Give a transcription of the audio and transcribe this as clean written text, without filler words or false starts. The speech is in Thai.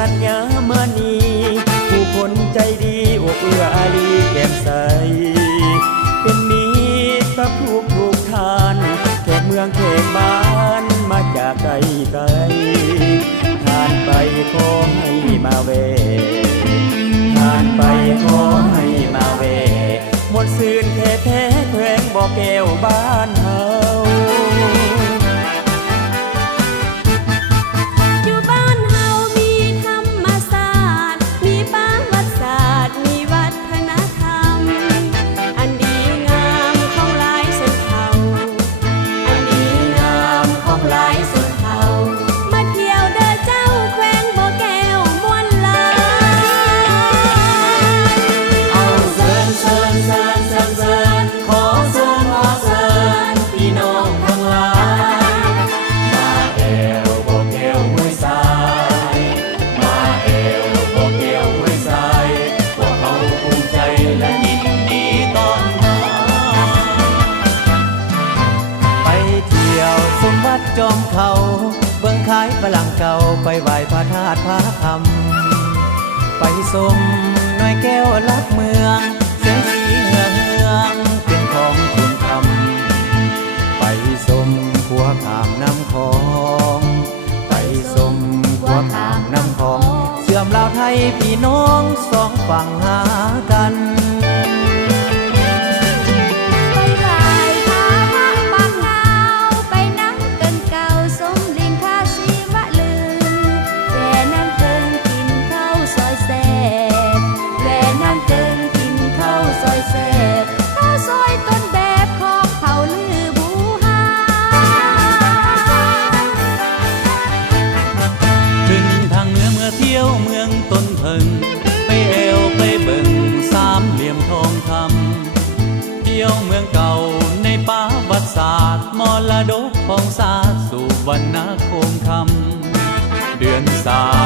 งันยามานีผู้คนใจดีอกเอื้ออารีแก้มใสเป็นมิตรกับทุกท่านแขกเมืองแขกบ้านมาจากไกลไกลผ่านไปขอให้มาแวผ่านไปขอให้มาแวมนต์ซื่นแท้แขวงบ่อแก้วบ้านเฮาจอมเขาเบื้องขายฝรั่งเก่าไปไหว้พระธาตุพระธรรมไปสมหน่อยแก้วลักเมืองเสียงสีเฮืองเป็นของคุณธรรมไปสมขัวขามน้ำคลองไปสมขัวขามน้ำคลองเชื่อมลาวไทยพี่น้องสองฝั่งหากันเมืองต้นเพิงไปเอวไปเบิ่งสามเหลี่ยมทองคำเที่ยวเมืองเก่าในป่าวัดศาสตร์มรดกของศาสตร์สู่วรรณโคมคำเดือนสา